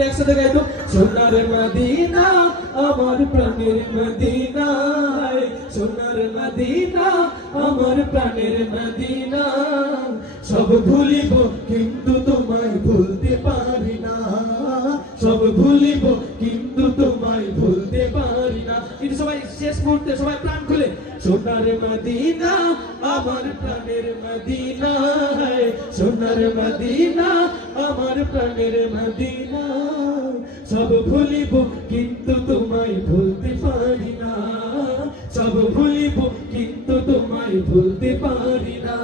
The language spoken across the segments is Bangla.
এটা একসাথে গাইতো। সোনার মদিনা আমার প্রাণের মদিনা, সোনার মদিনা আমার প্রাণের মদিনা, সব ভুলিব কিন্তু তোমায় ভুলতে পারি না, সব ভুলিব কিন্তু তোমায় ভুলতে পারি না। কিন্তু সবাই শেষ মুহূর্তে সবাই প্রাণ খুলে, সোনার মদিনা আমার প্রাণের মদিনা, সোনার মদিনা আমার প্রাণের মদিনা, সব ভুলিব কিন্তু তোমায় ভুলতে পারি না, সব ভুলিব কিন্তু তোমায় ভুলতে পারি না।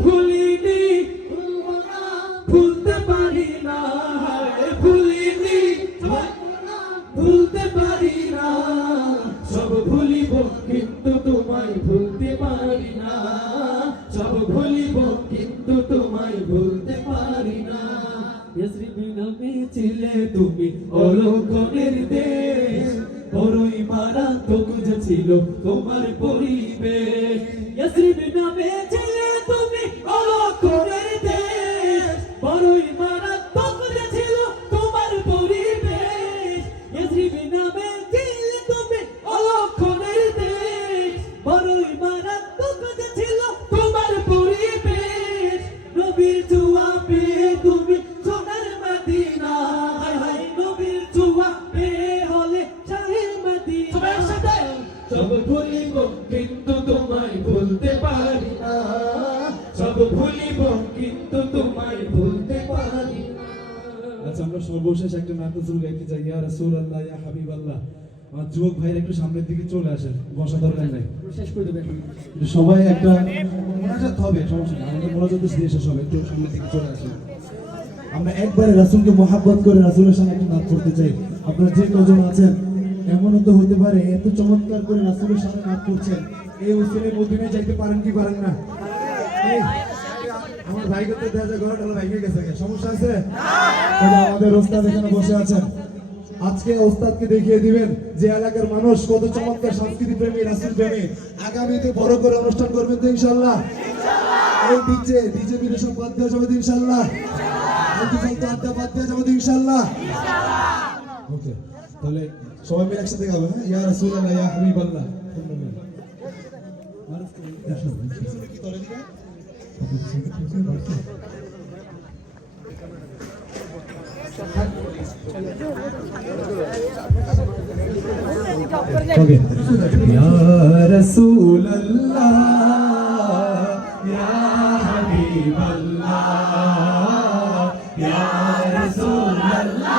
ভুলিনি ভুলতে পারি না, ভুলিনি ভুলতে পারি না, সব ভুলিব কিন্তু তোমায় ভুলতে পারি না, সব ভুলিব কিন্তু তোমায় ভুলতে পারি না। ইয়াসরিবে ছিলে তুমি অলক্ষণের দেশ, বড়ই মারাত্মক যে ছিল তোমার পরিবেশ। ইয়াসরিবে ছিলে তুমি অলক্ষণের দেশ, বড়ই মারাত্মক যে ছিল তোমার পরিবেশ। ইয়াসরিবে ছিলে তুমি অলক্ষণের দেশ, বড়ই মারাত্মক যে ছিল তোমার পরিবেশ। নবীর ছোঁয়া পেয়ে তুমি সোনার মদিনা, হায় হায় নবীর ছোঁয়া পেয়ে হলে শাহে মদিনা। সবাই একসাথে, সব ভুলিব কিন্তু তোমায় ভুলতে পারি না, সব ভুলিব কিন্তু তোমায় ভুলতে পারি না। আচ্ছা, আমরা সর্বশেষ একটা নাতজুল গাইতে চাই। ইয়া রাসূলুল্লাহ, ইয়া হাবিবাল্লাহ। আমার যুবক ভাইরা একটু সামনের দিকে চলে আসেন, বসা দরকার নাই, শেষ করে দেবেন সবাই একটা মোনাজাত হবে, সমস্যা নেই, আমাদের মোনাজাত দিয়ে শেষ হবে, একটু সামনের দিকে চলে আসেন। আমরা একবারে রাসূলকে মহব্বত করে রাসূলের সামনে একটু নাচ করতে চাই। আপনারা যে কজন আছেন, এমনও তো হতে পারে এত চমৎকার করে রাসূলের সামনে নাচ করছেন, এই উসিলায় মদিনায় যাইতে পারেন কি পারেন না? আমার ভাই করতে দেখা যায় ঘরে ঢালা ভাইকে গেছে, সমস্যা আছে? আমাদের ওস্তাদ এখানে বসে আছেন, আজকে ওস্তাদকে দেখিয়ে দিবেন যে এলাকার মানুষ কত চমৎকার সংস্কৃতি প্রেমী, রাসূল প্রেমী। আগামীতে বড় করে অনুষ্ঠান করবেন তো ইনশাআল্লাহ? এই ডিজে বিরে সব বাদ দেওয়া যাবে তো ইনশাআল্লাহ? আড্ডা বাদ দেওয়া যাবে তো ইনশাআল্লাহ? ওকে, তাহলে সবাই মিলে একসাথে গাবো। হ্যাঁ, ইয়া রাসূলুল্লাহ, ইয়া হাবিবাল্লাহ। या रसूल अल्लाह या हबीब अल्लाह